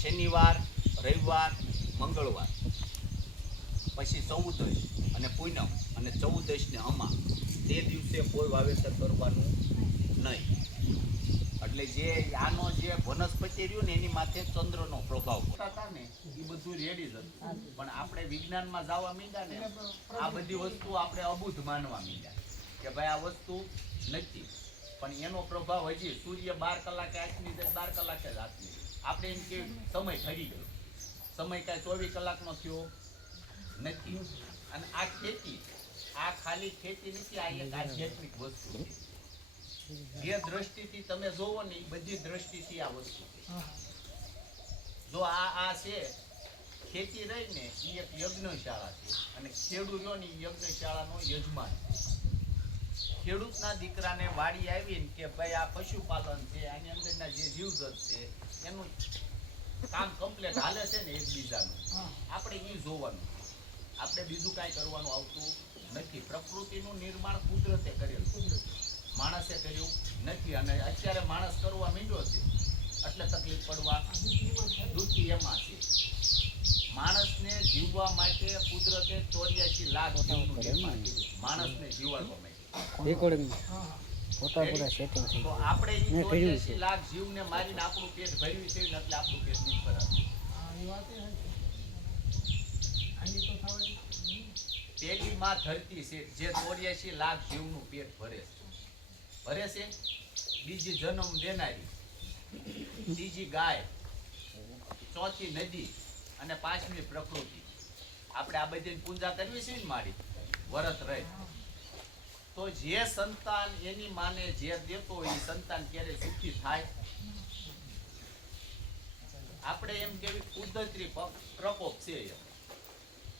શનિવાર, રવિવાર, મંગળવાર, પછી 14 અને પૂનમ અને 14 ને અમા, તે દિવસે કોઈ વાવેતર કરવાનું નહીં. એટલે જે આનો જે વનસ્પતિ રહ્યું ને એની માથે ચંદ્રનો પ્રભાવ હતા ને એ બધું રેડી જ હતું. પણ આપણે વિજ્ઞાનમાં જવા માંડ્યા ને આ બધી વસ્તુ આપણે અબુધ માનવા માંડ્યા કે ભાઈ આ વસ્તુ નથી. પણ એનો પ્રભાવ હજી સૂર્ય 12 કલાકે આથમી જાય, 12 કલાકે જ આથમી. આપણે એમ કે સમય ખરી ગયો, સમય કાંઈ 24 કલાકનો થયો નથી. અને આ ખેતી, આ ખાલી ખેતી નથી, આ એક આધ્યાત્મિક વસ્તુ છે. જે દ્રષ્ટિથી તમે જોવો ને એ બધી દ્રષ્ટિથી આ વસ્તુ છે. જો આ છે ખેતી રહી ને એ એક યજ્ઞશાળા છે અને ખેડૂત રહ્યો ને એ યજ્ઞશાળાનો યજમાન છે. ખેડૂતના દીકરાને વાડી આવીને કે ભાઈ આ પશુપાલન છે, આની અંદરના જે જીવજંત છે એનું કામ કમ્પ્લીટ હાલે છે ને એકબીજાનું, આપણે એ જોવાનું. આપણે બીજું કાંઈ કરવાનું આવતું નથી. પ્રકૃતિનું નિર્માણ કુદરતે કરેલું, માણસે કર્યું નથી. અને અત્યારે માણસ કરવા માંડ્યો છે એટલે તકલીફ પડવા દુઃખી એમાં છે. માણસને જીવવા માટે કુદરતે 84 લાખ જીવનું નિર્માણ કર્યું, માણસને જીવાડવા માટે. તો આપણે 84 લાખ જીવને મારીને આપણું પેટ ભર્યું છે એટલે આપણું પેટ નહીં ભરાતું. પેલી માં ધરતી છે જે 84 લાખ જીવનું પેટ ભરે છે. બીજી જન્મ દેનારી, ત્રીજી ગાય, ચોથી નદી અને પાંચમી પ્રકૃતિ. આપણે આ બધી પૂજા કરવી છે ને મારી વરત રહે. તો જે સંતાન એની માને જે દેતો હોય એ સંતાન ક્યારે સુખી થાય? આપણે એમ કેવી કુદરતી પ્રકોપ છે.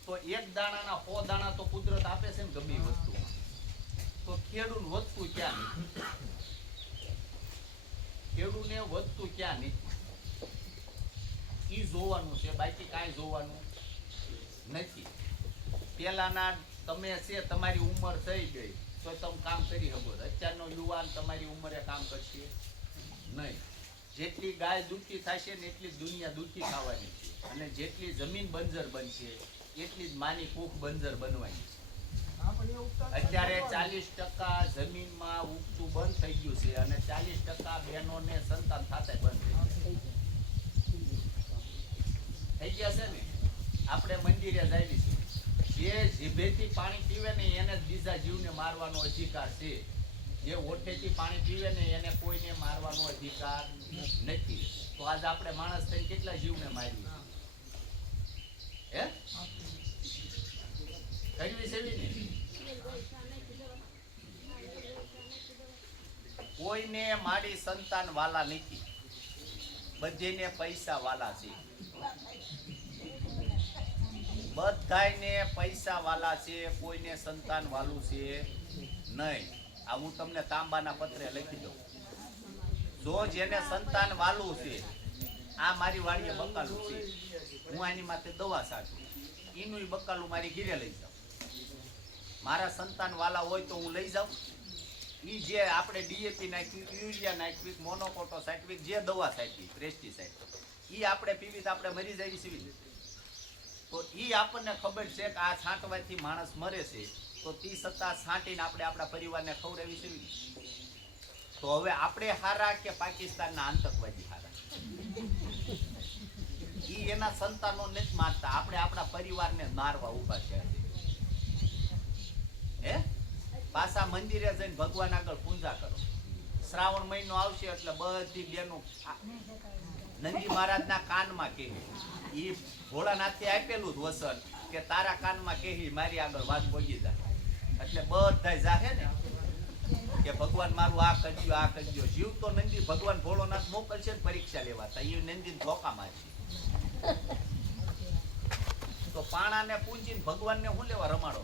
તો એક દાણાના 100 દાણા તો કુદરત આપે છે ને ગમે વસ્તુમાં. તો ખેડૂત વધતું ક્યાં નથી? ખેડૂતને વધતું ક્યાં નથી? ઈ જોવાનું છે, બાકી કાંઈ જોવાનું નથી. પેલાના તમે છે તમારી ઉંમર થઈ ગઈ તો તમે કામ કરી શકો. અત્યારનો યુવાન તમારી ઉંમરે કામ કરશે નહીં. જેટલી ગાય દુઃખી થશે ને એટલી દુનિયા દુઃખી થવાની છે. અને જેટલી જમીન બંજર બનશે એટલી જ માની કૂખ બંજર બનવાની છે. અત્યારે 40% જમીનમાં ઉગતું બંધ થઈ ગયું છે અને 40% બહેનોને સંતાન થતા બંધ થઈ ગયા છે ને. આપણે મંદિરે જઈએ છીએ, જે જીભેથી પાણી પીવે ને એને જ બીજા જીવને મારવાનો અધિકાર છે. જે ઓઠેથી પાણી પીવે ને એને કોઈને મારવાનો અધિકાર નથી. તો આજ આપણે માણસ થઈને કેટલા જીવને માર્યું હે? કરવી સેવી ને કોઈને મારી સંતાન વાલા નથી, બધીને પૈસા વાલા છે. બધાને પૈસા વાલા છે, કોઈને સંતાન વાલું છે નહીં. આ હું તમને તાંબાના પત્રે લખી દઉં. જો જેને સંતાન વાલું છે, આ મારી વાડીએ બકાલું છે, હું આની માથે દવા સાચું, એનું બકાલું મારી ઘીરે લઈ જાઉં. મારા સંતાન વાલા હોય તો હું લઈ જાઉં. એ જે આપણે ડીએપી નાખ્યું, યુરિયા નાખ્યું, મોનોકોટો સાચવી, જે દવા સાચવી, પેસ્ટિસાઇડ, એ આપણે પીવી તો આપણે મરી જઈએ છીએ. તો એ આપણને ખબર છે કે આ છાંટવાથી માણસ મરે છે, તો તી સત્તા છાંટીને આપણે આપણા પરિવારને ખવડાવી છે. તો હવે આપણે હારા કે પાકિસ્તાનના આતંકવાદી હારા? એ એના સંતાનો નથી મારતા, આપણે આપણા પરિવારને મારવા ઉભા છે. હે પાછા મંદિરે જઈને ભગવાન આગળ પૂજા કરો. શ્રાવણ મહિનો આવશે એટલે બધી બેનો નંદી મહારાજના કાનમાં કહે, એ ભોળાનાથે આપેલું જ વસન કે તારા કાનમાં કહી મારી આગળ વાત બોલી જાય. એટલે બધા જાહે ને કે ભગવાન મારું આ કરજો, આ કરજો. જીવ તો નંદી ભગવાન ભોળોનાથ મોકલશે ને પરીક્ષા લેવા, તો એ નંદી ધોકા મારશે. તો પાણાને પૂંજીને ભગવાનને શું લેવા રમાડો?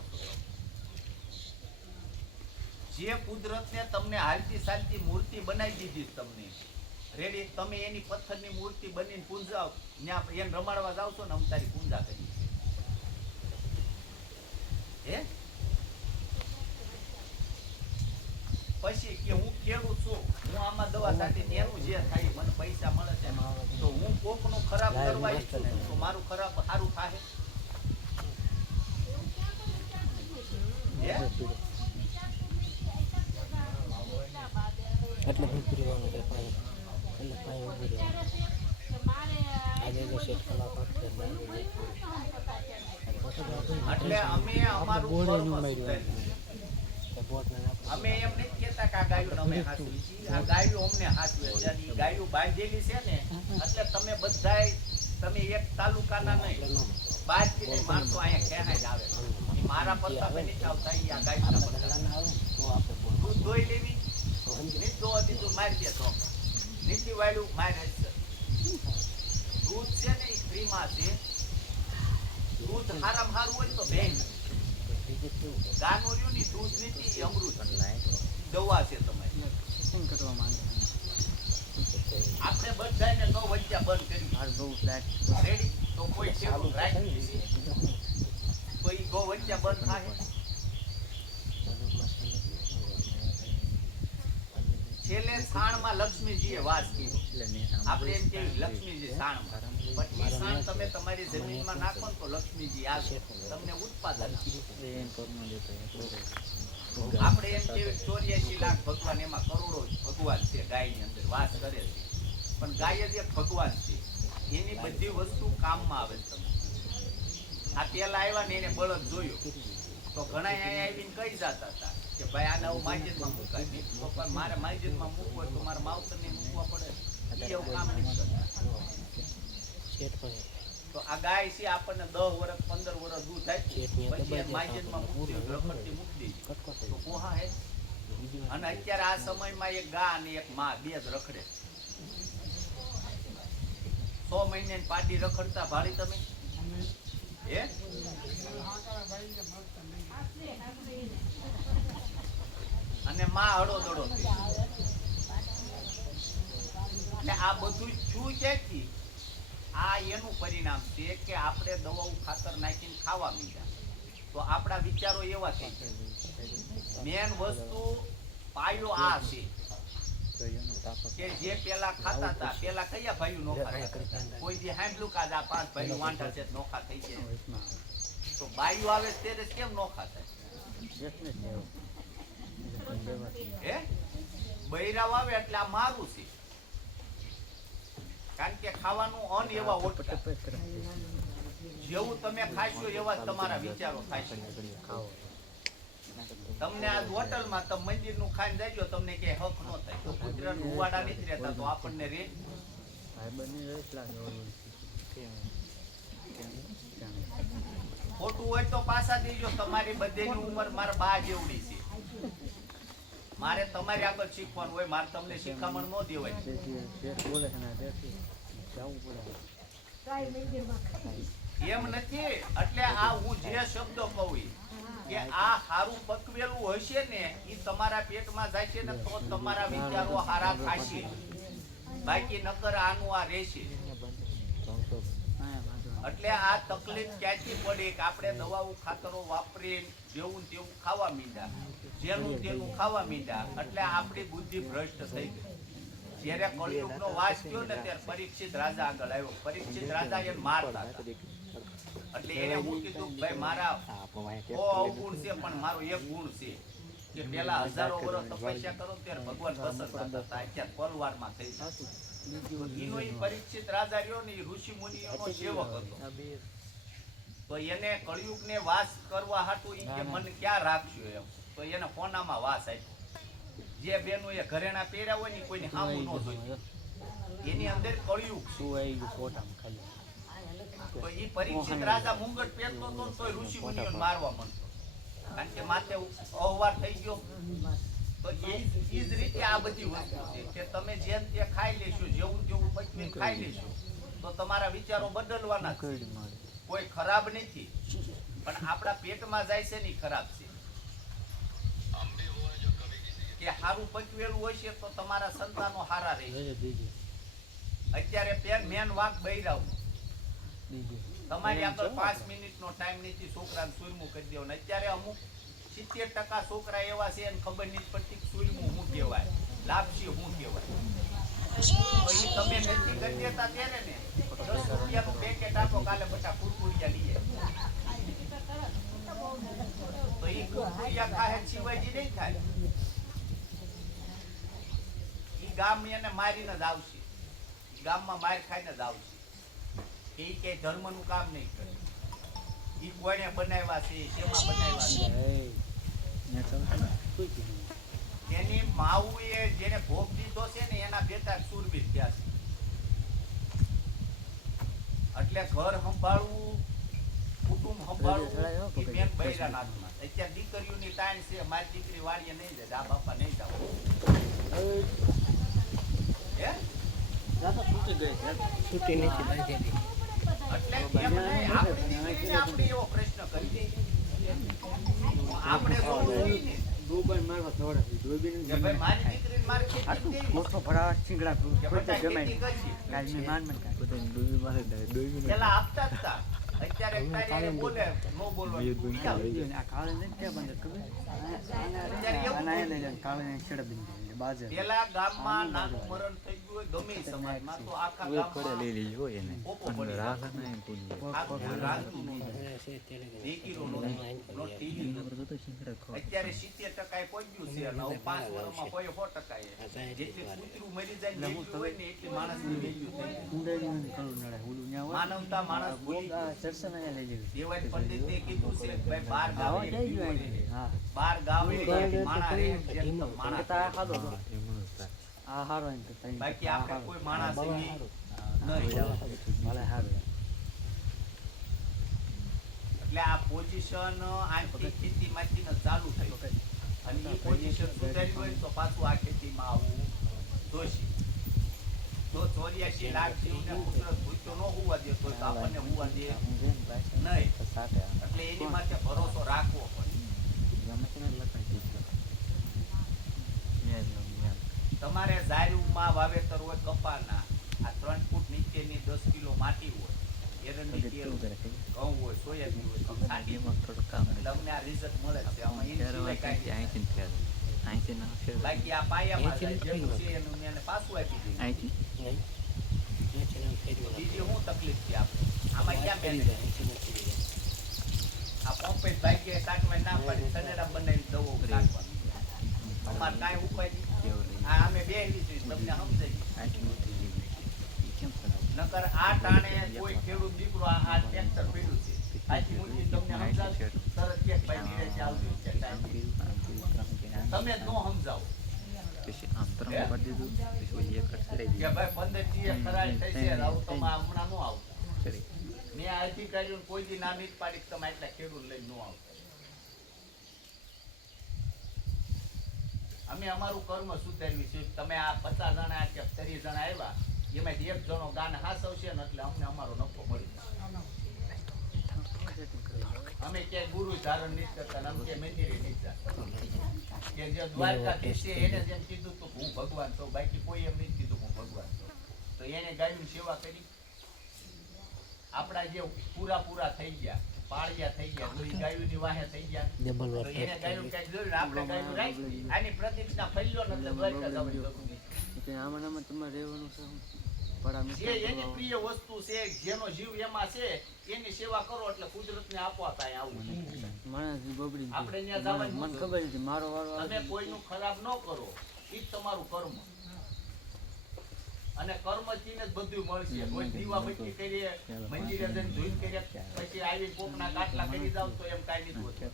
જે કુદરતને તમને હાલતી ચાલતી મૂર્તિ બનાવી દીધી તમને રેડી, તમે એની પથ્થરની મૂર્તિ બનીને પૂંજાવ, ત્યાં એને રમાડવા જાવ છો ને અમે તારી પૂજા કરી હે? પછી કે હું ખેડૂત છું, હું આમાં દવા સાથે એનું જે થાય મને પૈસા મળે છે તો હું કોકનું ખરાબ કરવા ઈચ્છું છું તો મારું ખરાબ સારું થાય? એટલે હું પીવાનું છે પાણી એટલે પાણી ઉભી રહેવાનું આજે જો સેટ કલાક એટલે અમે અમારું અમે એમ નથી કહેતા કે આ ગાયું અમે હાચવી છીએ, આ ગાયું અમને હાચવે છે. અને ગાયું બાંધેલી છે ને એટલે તમે બધાય તમે એક તાલુકાના નહીં 12 થી માણસો અહીંયા ખેહાઈ જ આવે. મારા પ્રતાપે નથી આવતા, ઈ આ ગાયના પ્રતાપે દૂધ દોઈ લેવી નીચ દોવા દીધું મારી દે તો નીચી વાળ્યું મારી હશે. દૂધ છે ને એ ફ્રીમાં છે. દૂધ હારામ હારું હોય તો બેન ગાનું રહ્યું ની દૂધ નીતિ અમૃત દવા છે તમારી. આપણે બધાને 9 વાગ્યા બંધ કર્યું રેડી તો કોઈ સેવું રાખી તો ઈ 9 વાગ્યા બંધ થાય. છેલ્લે સાણમાં લક્ષ્મીજીએ વાસ કર્યો. આપણે એમ કહેવું લક્ષ્મીજી સાણમાં, પણ ઈ સાણ તમે તમારી જમીનમાં નાખો ને તો લક્ષ્મીજી આવે તમને ઉત્પાદન આપે. આપણે એમ કહેવું 84 લાખ ભગવાન, એમાં કરોડો ભગવાન છે ગાયની અંદર વાસ કરે છે. પણ ગાય જ એક ભગવાન છે, એની બધી વસ્તુ કામમાં આવે છે. તમે આ પેલા આવ્યા ને એને બળદ જોયો તો ઘણા અહીંયા આવીને કહી જતા હતા કે ભાઈ આને હું માર્કેટમાં મૂકાય નહીં, તો પણ મારે માર્કેટમાં મૂકવું હોય તો મારે માવતરને મૂકવા પડે. એવું કામ નથી કરતા. તો આ ગાય છે આપણને 10 વર્ષ 15 વર્ષ દૂધ આપી પછી માર્કેટમાં મૂકી રખડતી મૂકી દે તો કોહા હે. અને અત્યારે આ સમયમાં એક ગા અને એક માં બે જ રખડે. 100 મહિને પાડી રખડતા ભાળી તમે હે? અને માં હળો દડો થઈ. એટલે આ બધું શું ક્યાંથી? આ એનું પરિણામ છે કે આપણે દવાઓ ખાતર નાખીને ખાવા માંડ્યા તો આપણા વિચારો એવા થઈ ગયા. મેન વસ્તુ પાયો આ છે કે જે પેલા ખાતા હતા, પેલા કયા ભાઈઓ નોખા હતા? કોઈ જે સાંભળ્યું કે આ 5 ભાઈઓ વાંઢા છે નોખા થઈ જાય તો બાઈઓ આવે ત્યારે કેમ નોખા થાય? હે બૈરાવ આવે એટલે આ મારું છે. કારણ કે ખાવાનું અન્ન એવા ઓટકા, જેવું તમે ખાશો એવા તમારા વિચારો થાય. તમને આ હોટલમાં તમે મંદિરનું ખાઈને જાજો તમને કે હક ન થાય તો કુતરાનું ઉવાડા નથી રહેતા તો આપણને રે. ખોટું હોય તો પાછા દેજો. તમારી બધેની ઉંમર મારા બા જેવડી છે. મારે તમારી આગળ શીખવાનું હોય, મારે તમને શિખામણ ન દેવાય. એમ નથી. એટલે આ હું જે શબ્દો કહું કે આ હારું પકવેલું હશે ને એ તમારા પેટમાં જાય છે ને તો તમારા વિચારો હારા થશે, બાકી નકર આનું આ રહેશે. એટલે આ તકલીફ ક્યાંથી પડી કે આપણે દવાઓ ખાતરો વાપરી જેવું તેવું ખાવા માંડ્યા, જેનું તેનું ખાવા માંડ્યા એટલે આપણી બુદ્ધિ ભ્રષ્ટ થઈ ગઈ. જ્યારે કળિયુગનો વાસ થયો ને ત્યારે પરીક્ષિત રાજા આગળ આવ્યો. પરીક્ષિત રાજા એને મારતા હતા એટલે એને હું કીધું ભાઈ મારા 100 અવગુણ છે પણ મારો એક ગુણ છે કે પેલા હજારો વર્ષ તપસ્યા કરો ત્યારે ભગવાન પસંદ કરતા હતા, અત્યારે પલવારમાં થઈ જાય. એનો એ પરીક્ષિત રાજા રહ્યો ને એ ઋષિ મુનિઓનો સેવક હતો. તો એને કળિયુગને વાસ કરવા હાટુ ઈ કે મને ક્યાં રાખશો એમ તો એને કોનામાં વાસ આપ્યો. જે બેનો એ ઘરેણા પહેર્યા હોય ને કોઈને સામું ન જોઈ, એની અંદર કળિયુગ તો ઈ પરીક્ષિત રાજા મુંગટ પહેરતો હતો તો ઋષિ મુનિઓને મારવા માંડતો કારણ કે માથે અહવાર થઈ ગયો. તો એ જ રીતે આ બધી વસ્તુ છે કે તમે જેમ તે ખાઈ લેશો, જેવું જેવું પચવીને ખાઈ લેશો તો તમારા વિચારો બદલવાના છે. કોઈ ખરાબ નથી પણ આપણા પેટમાં જાય છે ને ખરાબ છે. કે સારું પચવેલું હશે તો તમારા સંતાનો સારા રહેશે. અત્યારે મેન વાંક બૈરાવ તમારી આગળ 5 મિનિટનો ટાઈમ નથી છોકરાને સુરમું કરી દેવાનું. અત્યારે અમુક 70% છોકરા એવા છે એને ખબર નથી પડતી સુરમું શું કહેવાય, લાપસી શું કહેવાય. તો ઈ તમે નથી કરી દેતા ત્યારે ને 10 રૂપિયાનું પેકેટ આપો કાલે બધા કુરકુરિયા લઈએ તો ઈ કુરકુરિયા ખાહે શિવાજી નહીં ખાય ઈ ગામ એને મારીને જ આવશે ગામમાં માર ખાઈને જ આવશે ઈ કે ધર્મનું કામ નહીં કરે ઈ કોઈને બનાવ્યા છે શેમાં બનાવ્યા છે એની માવુએ જેને ભોગ દીધો છે ને એના બેટા સુરવીર થયા છે એટલે ઘર સંભાળવું કુટુંબ સંભાળવું એ મેન બૈરાના હાથમાં અત્યારે દીકરીઓની તાણ છે મારી દીકરી વાડીએ નહીં જાય આ બાપા નહીં જાવ હે છૂટી નથી બાંધેલી. એટલે એમ નહીં, આપણી દીકરીને આપણે એવો પ્રશ્ન કરી આપણે જોવું જોઈએ ને ડૂબાઈ મારવા દોડાવી ડૂબીને કે ભાઈ મારી દીકરીને મારે ખેતી દેવી મોટો ભરાવા ચીંગડા કે બધા ખેતી કરશે કાલ મેં માન બધાને ડૂબી મારે ડૂબી પેલા આપતા જ તા અત્યારે તારે બોલે નો બોલવા આ કાળે ને ક્યાં બંધ ખબર આના લઈ જાય કાળે છેડા બંધ બાજે પેલા ગામમાં નાનું મરણ થઈ ગયું હોય ગમે ઈ સમાજમાં તો આખા ગામમાં લઈ લેજો એને પોપો પડી રાહ નહીં કોઈ આખું રાંધતું નહોતું. દેખીરો નહોતો, નો ટીવી નહોતું. અત્યારે 70% પહોંચ્યું છે અને હવે 5 વર્ષમાં કોઈ 100% જેટલી કૂતરું મરી જાય ને એટલું હોય ને એટલી માણસની વેલ્યુ થઈ જાય. કુંડાઈ કરું નડે ઓલું ન્યા માનવતા માણસ ભૂલી ગયો. ચર્ચા ને લઈ લેવી દેવાય પંડિતે કીધું છે કે ભાઈ બાર આવા ગામે જઈ ગયું અહીં હા બાર ગામે એક માણસ રહે જેમ તો માણસ આ ખાધો આ હારો એમ કે બાકી આપણે કોઈ માણસ એવી નહીં. ભલે હારો એટલે આ પોઝિશન આખી ખેતીમાંથી ને ચાલુ થઈ અને એ પોઝિશન સુધારી હોય ને તો પાછું આ ખેતીમાં આવવું જોઈશે. તો 84 લાખ જીવને કુદરત ભૂખ્યો ન હોવા દે તો આપણને હોવા દે નહીં. એટલે એની માટે ભરોસો રાખવો પડે. તમારે ઝાડમાં વાવેતર હોય કપાના આ 3 ફૂટ નીચેની 10 કિલો માટી હોય એરંડી તેલ ઘઉં હોય સોયાબીન હોય તમે છાંટી એટલે અમને આ રિઝલ્ટ મળે છે આમાં એની સિવાય કાંઈ નહીં. બાકી આ પાયામાં જેટલું છે એનું એને પાછું આપી દીધું. બીજી શું તકલીફ છે આપણે આમાં ક્યાં મહેનત આ પંપે ભાગ્ય કાઢવા ના પડે સનેડા બનાવી દવો કાઢવાનું અમારે કાંઈ ઉપાય નહીં. આ અમે બેહી છે તમને સમજાય નકર આ ટાણે કોઈ ખેડૂત દીકરો આ ટ્રેક્ટર પડ્યું છે આથી મુજી તમને સમજાવ તરત કે ભાઈ નીરે ચાલજો છે ટાઈમ તમે જ નો સમજાવો કે ભાઈ 15 દિવસ ફરાળ થઈ છે આવું તમે હમણાં નો આવતા મેં આ અધિકારીઓને કોઈ દી ના નીત પાડી કે તમે એટલા ખેડૂત લઈને નો આવતા. અમે અમારું કર્મ સુધાર્યું છે. તમે આ 50 જણા કે 30 જણા આવ્યા એમાંથી એક જણો ગાન હાસવશે ને એટલે અમને અમારો નફો મળી જશે. અમે ક્યાંય ગુરુ ધારણ નથી કરતા ને અમે ક્યાંય મંદિરે નથી જતા. કે જે દ્વારકાધીશ છે એને જેમ કીધું તું હું ભગવાન છું બાકી કોઈ એમ નથી કીધું હું ભગવાન છું તો એને ગાયની સેવા કરી. આપણા જે પૂરા થઈ ગયા પાળિયા થઈ ગયા તો ઈ ગાયોની વાહે થઈ ગયા તો એને ગાયું કઈ જોયું ને આપણે ગાયું રાખી આની પ્રતિષ્ઠા ફેલ્યો ને એટલે દ્વારકા જવાની જરૂર નથી. આમાં તમારે રહેવાનું છે જે એની પ્રિય વસ્તુ છે જેનો જીવ એમાં છે એની સેવા કરો એટલે કુદરતને આપવા કાંઈ આવું માણસ બબડી આપણે ત્યાં જવાનું મને ખબર નથી મારો વારો તમે કોઈનું ખરાબ ન કરો ઈ જ તમારું કર્મ અને કર્મથી જ બધું મળશે. કોઈ દીવા બત્તી કરીએ મંદિરે જઈને ધૂન કરીએ પછી આવી કોકના કાટલા કરી જાવ તો એમ કાંઈ નહીં હોતું.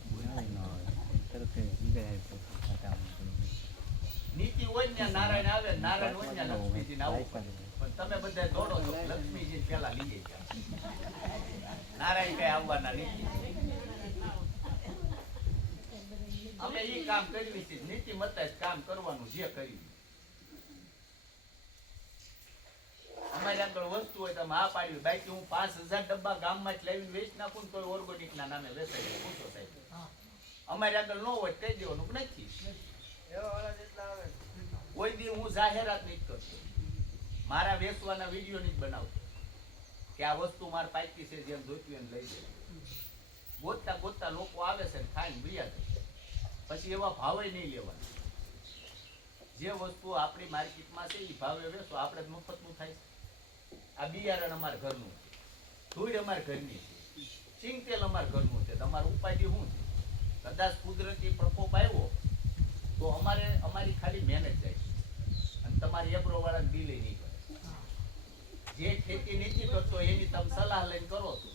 નીતિ હોય ને નારાયણ આવે નારાયણ હોય ને લક્ષ્મીજી આવવું પડે પણ તમે બધા દોડો છો લક્ષ્મીજી પેલા લઈએ ગયા નારાયણ કઈ આવવાના નથી. અમે ઈ કામ કરવી છે નીતિમત્તા જ કામ કરવાનું જે કર્યું. અમારી આગળ વસ્તુ હોય તો આ પાડ્યું બાકી હું 5000 ડબ્બા ગામમાં જ લાવીને વેચ નાખું તો ઓર્ગેનિક ના નામે વેચાઈ જાય. પૂછો સાહેબ અમારી આગળ ન હોય કહી દેવાનું નથી. કોઈ દી હું જાહેરાત નહીં કરતો મારા વેચવાના વિડીયો નહીં બનાવતો કે આ વસ્તુ મારે પાકી છે જેમ જોઈતું એમ લઈ જાય. ગોતતા લોકો આવે છે ને ખાઈને બીયા જાય પછી એવા ભાવે નહીં લેવાના. જે વસ્તુ આપણી માર્કેટમાં છે એ ભાવે વેચો, આપણે જ મફતનું થાય છે. આ બિયારણ અમારા ઘરનું છે, ધૂળ અમારા ઘરની છે, સિંગ તેલ અમારા ઘરનું છે. તમારું ઉપાય શું છે? કદાચ કુદરતી પ્રકોપ આવ્યો તો અમારી ખાલી મહેનત જાય છે અને તમારી એબ્રો વાળાને બિલે નહીં કરે. જે ખેતી નથી કરતો એની તમે સલાહ લઈને કરો છો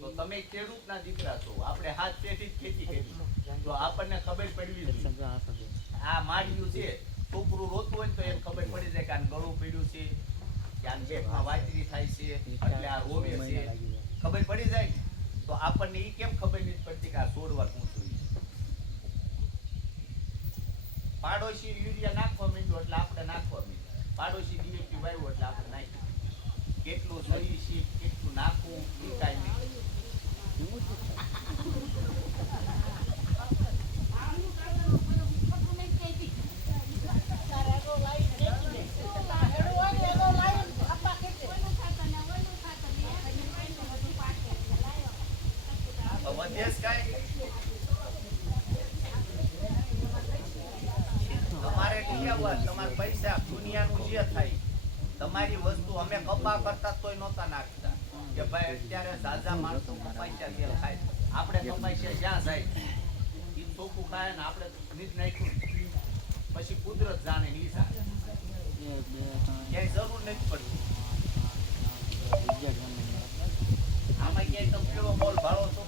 તો તમે ખેડૂતના દીકરા છો. આપણે હાથ પેઢી જ ખેતી કરી તો આપણને ખબર પડવી જોઈએ. આ માળિયું છે, છોકરું રોતું હોય ને તો એને ખબર પડી જાય કે આને ગળું પીડ્યું છે, કે આને પેટમાં વાતરી થાય છે એટલે આ રોવે છે, ખબર પડી જાય ને. તો આપણને ઈ કેમ ખબર નથી પડતી કે આ છોડવા શું જોઈએ? પાડોશી યુરિયા નાખવા માંડ્યો એટલે આપણે નાખવા માંડ્યા, પાડોશી ડીએપી વાવ્યો એટલે આપણે નાખ્યું. કેટલું જોઈએ છે, કેટલું નાખવું એ કાંઈ નહીં. વધેશ કાંઈ તમારે ટીકાવવા, તમારા પૈસા દુનિયાનું જે થાય તમારી વસ્તુ અમે કપા કરતા તોય નહોતા નાખતા કે ભાઈ અત્યારે ઝાઝા માણસો કપાસ્યા તેલ ખાય. આપણે કપાસ્યા જ્યાં જાય એ ચોખ્ખું ખાય ને આપણે નીચ નાખ્યું પછી કુદરત જાણે ની જાણે, ક્યાંય જરૂર નથી પડતી. આમાં ક્યાંય તમે કેવો મોલ ભાડો છો?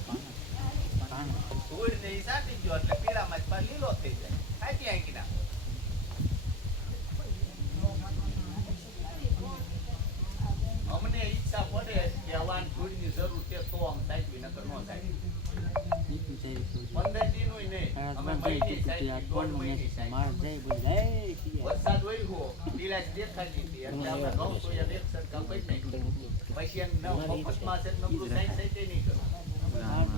ધૂળ ને ઈ સાટી ગયો એટલે પીળામાં જ લીલો થઈ જાય, ખાતી આંકી નાખો. અમને ઈચ્છા પડે કે હવાન ધૂળની જરૂર છે તો આમ સાચવી, નકર ન સાચવી. 15 દિનોય નહીં, અમે મહિને સાચવી, 1.5 મહિને સાચવી. વરસાદ હોય લીલાશ દેખાતી હતી એટલે અમે ઘઉં સોયા એક સરખા કરી નાખ્યું. પછી એમ મફતમાં છે નબળું સાઈડ સાઈડ નહીં કરવું.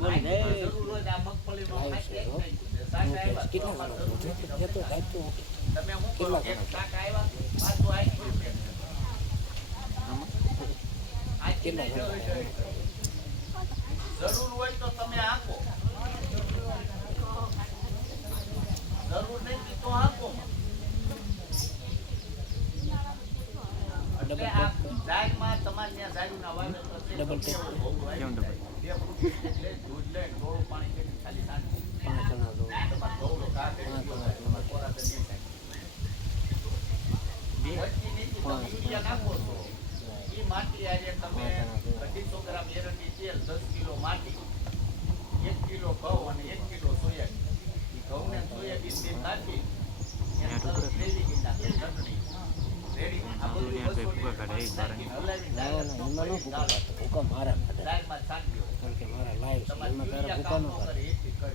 જરૂર હોય આ મગફળીનો શાક એક નાખ્યું, શાક આવ્યા તમે શું કરો? એક શાક આવ્યા પાછું આવી જરૂર હોય તો તમે આપો, જરૂર નથી તો આપો. એટલે આ જાહેરમાં તમારે ત્યાં જાહેરના વાવેતર છે, બે ફૂટ એટલે દૂધ લે થોડું પાણી છે ખાલી શાંતિ. તમારે થોડો ઘા કરી દો, તમારે કોરા દરિયા થાય. વચ્ચે નીચે તમે યુરિયા નાખો છો, ઈ માટી આજે તમે 250 ગ્રામ એરંડી તેલ, 10 કિલો માટી, 1 કિલો ઘઉં અને 1 કિલો સોયાબીન. ઈ ઘઉં ને સોયાબીન બે નાખી એને સરસ ગ્રેવી કરી નાખે, ચટણી રેડી. આ બધું નાખીને હલાવીને દાળમાં છાંટી દો. તમારે યુરિયા કામ ન કરે એટલી કરે.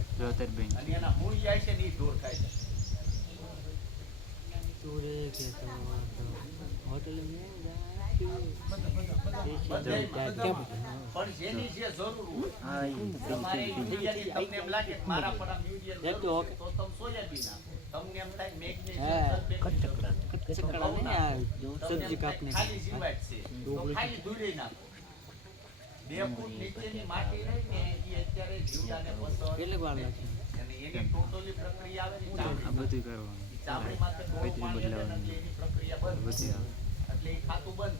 અને એના મૂળિયા છે ને ઈ ઢોર ખાય છે. પણ જેની જે જરૂર હોય તમારે યુરિયાની તમને એમ લાગે કે મારા પર આમ યુરિયા જરૂર છે તો તમે સોયાબીન આપો. તમને એમ થાય મેગ્નેશિયમ ખાલી જીવાત છે તો ખાલી ધૂળી નાખો. 2 ફૂટ નીચેની માટી રહી ને એ અત્યારે જીવડાને પસંદ અને એની ટોટલી પ્રક્રિયા આવે ને ચામડી માથે થોડું પાણી એટલે એની પ્રક્રિયા બંધ એટલે એ ખાતું બંધ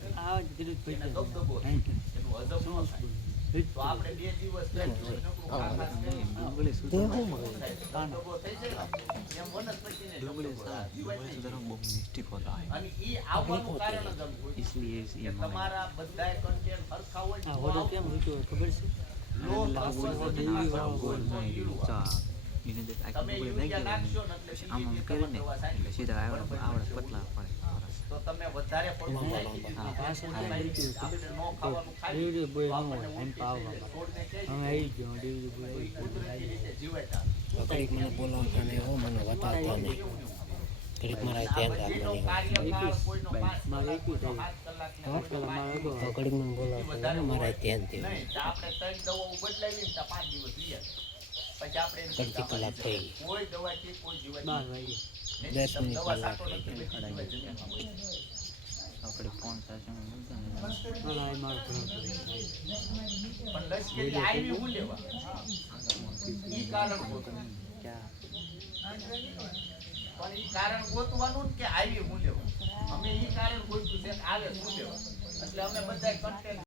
થઈ એને દબદબો થાય, એનું હજમ ન થાય. તો આપણે 2 દિવસ દબદબો થઈ જાય એમ વનસ્પતિને અને ઈ આવવાનું કારણ જ કે તમારા બધાય કન્ટેન્ટ સરખા હોય ને ખબર છે. તમે યુરિયા નાખશો ને તો તમે વધારે પડતું આપણે ન ખાવાનું ખાઈ કુદરતી રીતે જીવાય. મને બોલાવતા નહીં, હું મને બતાવતા નહીં. ઘડીક મારા ધ્યાન રાખવાની ઘડીક મને બોલાવતા નહીં, મારા ધ્યાન દેવું. આપણે 3 દવાઓ બદલાવી ને 5 દિવસ લઈએ પછી આપણે અડધી કલાક થઈ ગઈ, કોઈ દવાથી કોઈ જીવાય 10 મિનિટ દવા કલાક સાટો થઈ ગઈ. આપણે ફોન સાથે પણ લશ્કરી આવી હું લેવા ઈ કારણ બોલ પણ ઈ કારણ ગોતવાનું ને કે આવી હું લેવા અમે ઈ કારણ ગોત્યું છે કે આવે શું લેવા એટલે અમે બધા કન્ટેન્ટ